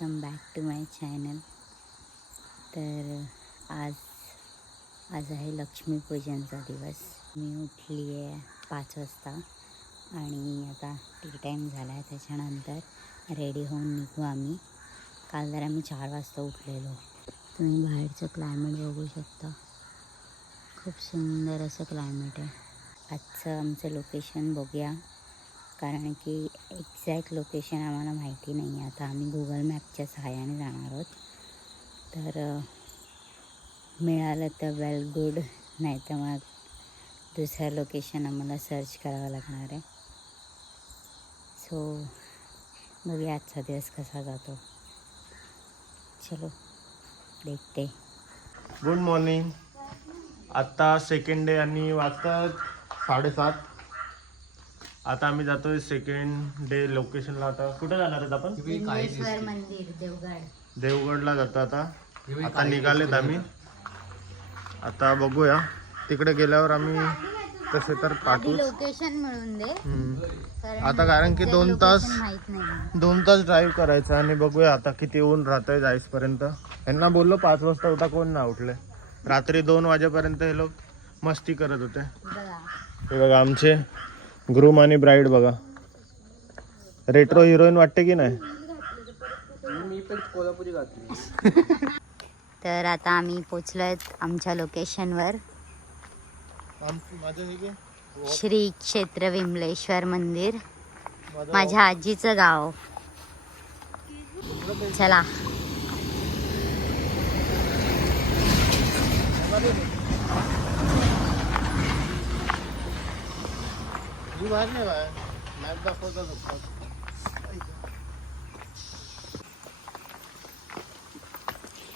Welcome back to my channel. तर आज आहे लक्ष्मीपूजनचा दिवस. मी उठली आहे 5 वाजता आणि आता टी टाईम झाला आहे. त्याच्यानंतर रेडी होऊन निघू आम्ही. काल जर आम्ही 4 वाजता उठलेलो. तुम्ही बाहेरचं क्लायमेट बघू शकता. खूप सुंदर असं क्लायमेट आहे. आजचं आमचं लोकेशन बघूया, कारण की एक्झॅक्ट लोकेशन आम्हाला माहिती नाही आहे. आता आम्ही गुगल मॅपच्या सहाय्याने जाणार आहोत. तर मिळालं तर वेल गुड, नाही तर मग दुसरं लोकेशन आम्हाला सर्च करावं लागणार आहे. सो बघूया आजचा दिवस कसा जातो. चलो देखते. Good morning. आता सेकंड डे आणि वाजतात 7:30. आता आम्ही जातोय सेकंड डे लोकेशनला. आता कुठे जाणार आहेत आपण? विमलेश्वर मंदिर, देवगडला जातो आता निघालेत आम्ही. आता बघूया तिकडे गेल्यावर आम्ही तसे तर पाठवू. लोकेशन मिळून दे. आता कारण की 2 तास ड्राईव्ह करायचं आणि बघूया आता किती ऊन राहतंय जाईसपर्यंत. यांना बोललो 5 वाजता उठा, कोण ना उठले. रात्री 2 वाजेपर्यंत हे लोक मस्ती करत होते. हे बघा आमचे ग्रूम आणि ब्राईड बघा. रेट्रो हिरोईन वाटते की नाही? मी पण कोल्हापुरी घातली. तर आता आम्ही पोचलोय आमच्या लोकेशनवर. श्री क्षेत्र विमलेश्वर मंदिर, माझ्या आजीचं गाव. चला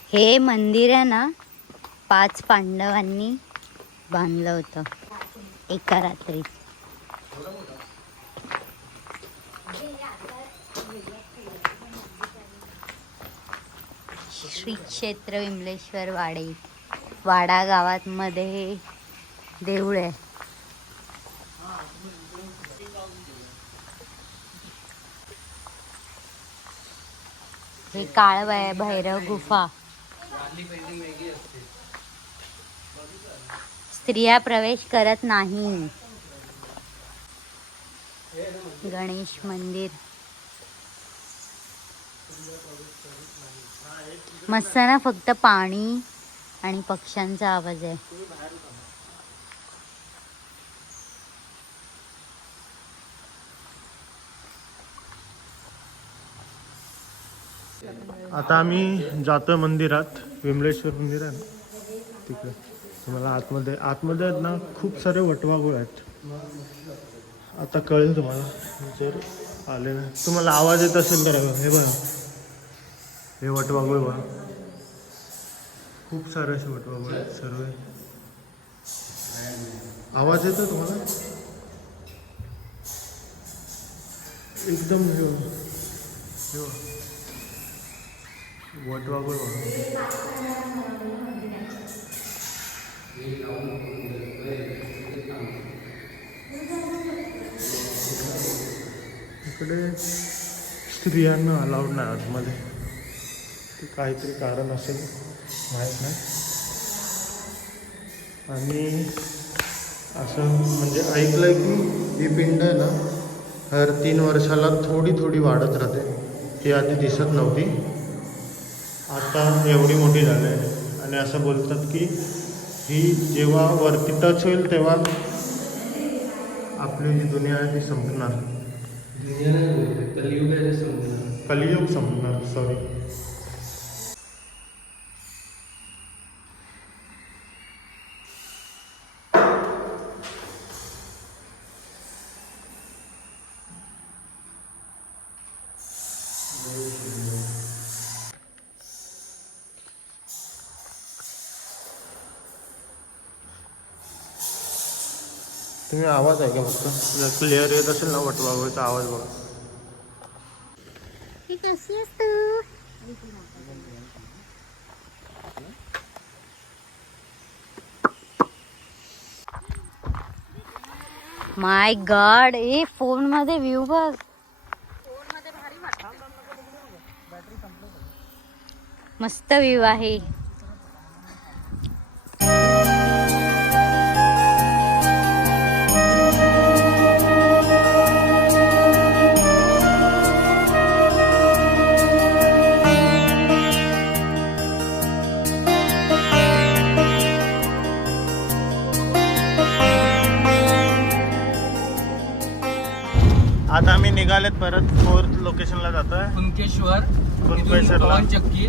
हे मंदिर आहे ना, 5 पांडवांनी बांधलं होतं एका रात्रीत. श्री क्षेत्र विमलेश्वर वाडा गावात मध्ये हे देऊळ आहे. हे काळ भैरव गुफा. स्त्रिया प्रवेश करत नाही. गणेश मंदिर मस्त ना, फक्त पाणी आणि पक्ष्यांचा आवाज आहे. आता आम्ही जातोय मंदिरात. विमलेश्वर मंदिर आहे ना तिकडे. तुम्हाला आतमध्ये आहेत ना, खूप सारे वटवाघूळ आहेत. आता कळेल तुम्हाला जर आले ना. तुम्हाला आवाज येत असेल तर हे बघा, हे वटवाघूळ बघा. खूप सारे असे वटवाघूळ आहेत. सर्व आवाज येतो तुम्हाला एकदम. हे वटवाघूळ बघा. इकडे स्त्रियांना अलाउड नाही आतमध्ये. ते काहीतरी कारण असेल, माहीत नाही. आणि असं म्हणजे ऐकलंय की ही पिंड आहे ना, हर 3 वर्षाला थोडी वाढत राहते. ती आधी दिसत नव्हती, आता एवढी मोठी झाली आहे. आणि असं बोलतात की ही जेव्हा वरती टच होईल तेव्हा आपली जी दुनिया आहे ती संपणार. कलियुग संपणार. सॉरी. तुम्ही आवाज आहे का फक्त? जर क्लिअर येत असेल ना वटवाघूळचा आवाज बघा. कशी असतो माय गॉड. ए फोन मध्ये व्ह्यू बघ. मस्त व्ह्यू आहे. आता आम्ही निघालेत परत 4th लोकेशनला जातोय. कुणकेश्वर, कुणकेश्वरला. पवन चक्की,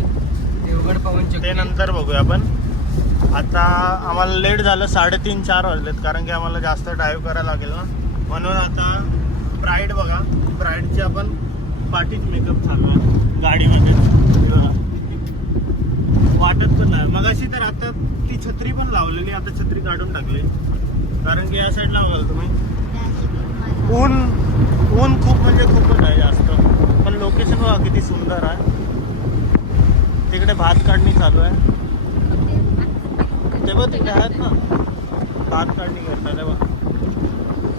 देवगड पवन ते चक्की. नंतर बघूया आपण. आता आम्हाला लेट झालं, 3:30-4 वाजलेत, कारण की आम्हाला जास्त ड्राईव्ह करायला लागेल ना. म्हणून आता ब्राईड बघा, ब्राईडची आपण पाठीच मेकअप चालू आहे गाडीमध्ये. वाटत पण नाही मगाशी तर. आता ती छत्री पण लावलेली, आता छत्री काढून टाकली, कारण की या साईडला बघाल तुम्ही ऊन खूप म्हणजे खूपच आहे जास्त. पण लोकेशन बघा किती सुंदर आहे. तिकडे भात काढणी चालू आहे. तेव्हा तिकडे आहेत ना भात काढणी करतात तेव्हा,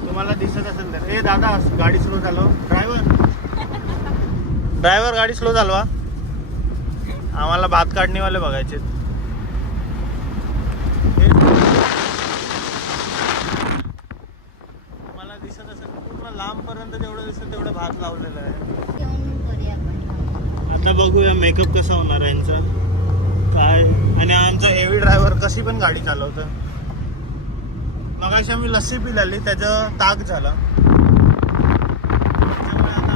तुम्हाला दिसत असेल तर. ए दादा, गाडी स्लो चालव. ड्रायव्हर गाडी स्लो चालवा. आम्हाला भात काढणीवाले बघायचे. तुम्हाला दिसत असेल पूर्ण लांब पर्यंत जेवढं दिसतं तेवढं भात लावलेलं आहे. आता बघूया मेकअप कसा होणार आहे यांचा काय. आणि आमचा हेवी ड्रायव्हर कशी पण गाडी चालवतं. मगाशी आम्ही लस्सी पिलेली, त्याचं ताक झालं. त्यामुळे आता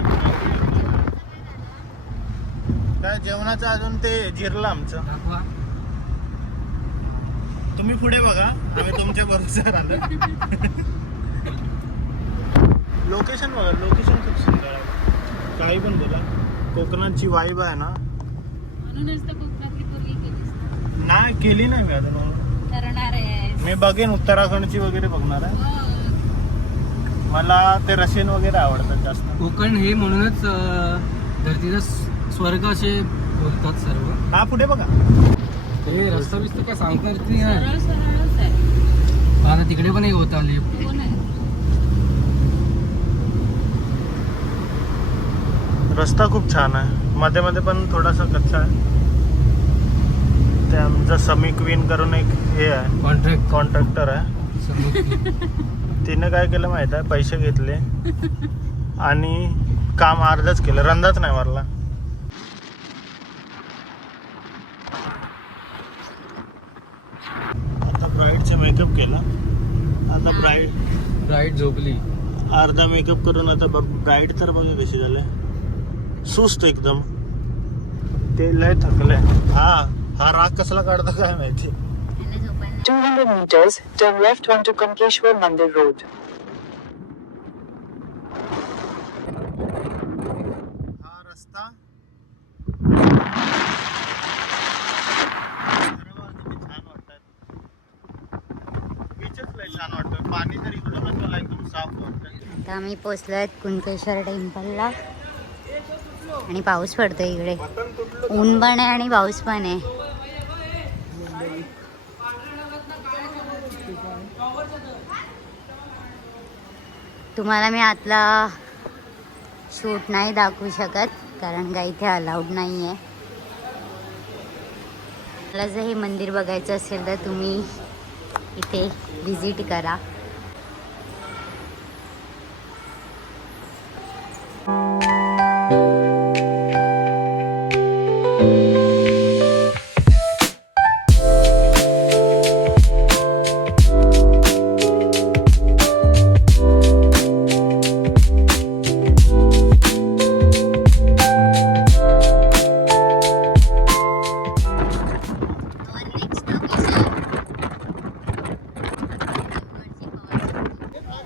काय जेवणाचं अजून ते जिरलं आमचं. दाखवा. तुम्ही पुढे बघा, आम्ही तुमच्या भरोश्यावर आलो. लोकेशन बघा, लोकेशन खूप सुंदर आहे. काही पण बोला, कोकणातची वाईब आहे ना. म्हणूनच तर कोकणातली पूर्वी केलीस नाही केली नाही मी अजून. करणार आहे. मी बघेन उत्तराखंडची वगैरे बघणार आहे. मला ते रशियन वगैरे आवडतात जास्त. कोकण हे म्हणूनच धरतीचा स्वर्ग असे बोलतात सर्व. हा पुढे बघा. हे रस्ता बिस्ता काय सांगता येत नाही. सरळ सरळच आहे. आता तिकडे पण एक होत आली. कोण आहे? रस्ता खूप छान आहे. मध्ये मध्ये पण थोडासा कच्चा आहे. ते आमचं समी क्वीन करून एक हे आहे, कॉन्ट्रॅक्टर आहे. तिने काय केलं माहित आहे, पैसे घेतले आणि काम अर्धच केलं, रंदाच नाही मारला. आता ब्राईडचा मेकअप केला. आता ब्राईड झोपली. अर्धा मेकअप करून आता ब्राईड तर बघा कशी झाले, सुस्त एकदम. ते लय थकले. हा राग कसला काढतो काय माहिती. 200 meters, turn left onto Kunkeshwar Mandir Road. हा रस्ता छान वाटत. बीचच लय छान वाटतं. पाणी तर इकडं पण मला एकदम साफ वाटतं. आता आम्ही पोचलोय कुणकेश्वर टेम्पलला आणि पाऊस पडतोय इकडे. ऊन पण आहे आणि पाऊस पण आहे. तुम्हाला मी आतला शूट नाही दाखवू शकत, कारण का इथे अलाउड नाही आहे. मला जर हे मंदिर बघायचं असेल तर तुम्ही इथे विजिट करा.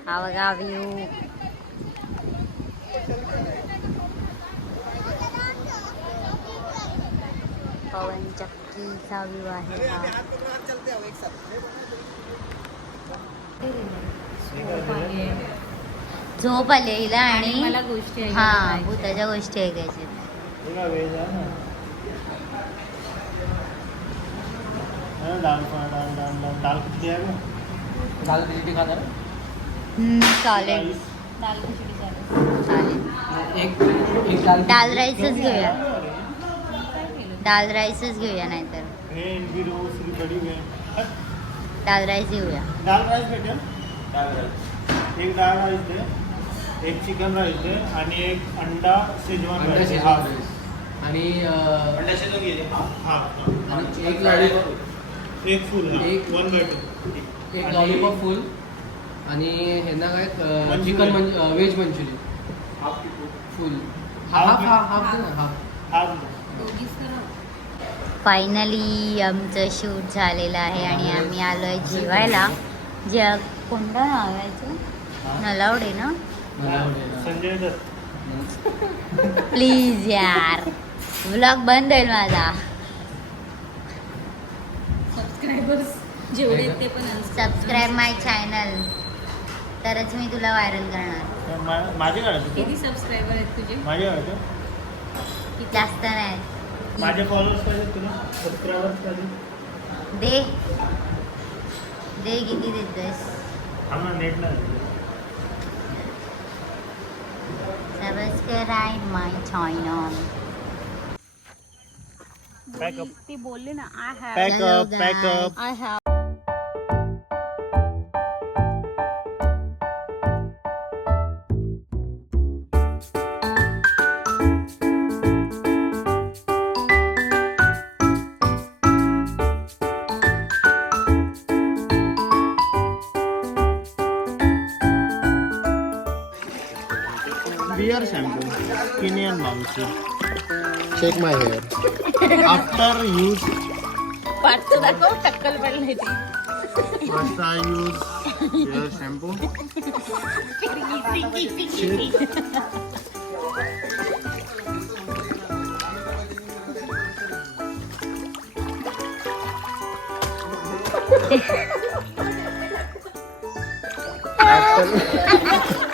हा बघा व्ह्यू. पवन चक्कीचा व्ह्यू आहे हा. झोप आली हिला आणि मला गोष्टी हा भूताच्या गोष्टी ऐकायच्या. चालेल चालेल. एक दाल राईसच घेऊया. दाल राईसच घेऊया नाहीतर दाल राईस घेऊया. दाल राईस भेटेल. दाल राईस एक दाल राईस दे, एक चिकन राईस दे आणि एक अंडा शेजवान अंडा राईस. Schezwan rice. आणि हा आणि एक लॉलीपॉप, एक फुल एक- 1/2. एक आणि- लॉलीपॉप फुल. आणि ह्यांना काय चिकन व्हेज मंचुरियन फुल. हाफ हाफ हाफ दे ना, हाफ. हा फायनली आमचं शूट झालेलं आहे आणि आम्ही आलोय जेवायला. जे कोणतं नाव आहे याचं? नलावडे ना. मला आवडेल. संजय दत्त. प्लीज यार, व्लॉग बंद होईल माझा. सबस्क्रायबर्स जेवढे ते पण सबस्क्राईब माय चॅनल, तरच मी तुला व्हायरल करणार. माझे काय किती सबस्क्रायबर आहेत तुझे? माझे काय की जास्त नाही. माझे फॉलोअर्स पाहिजे तुला, सबस्क्रायबर्स पाहिजे. दे दे, किती देतोस? आम्हाला नेट नाही. सबस्क्राईब माय चॅनल. पॅकअप ते बोलले ना I have pack up pack up. I have beer shampoo किनियन मावशी. Shake my hair. After use पाठचं दाखव टक्कल पडली ती after use beer shampoo. Apple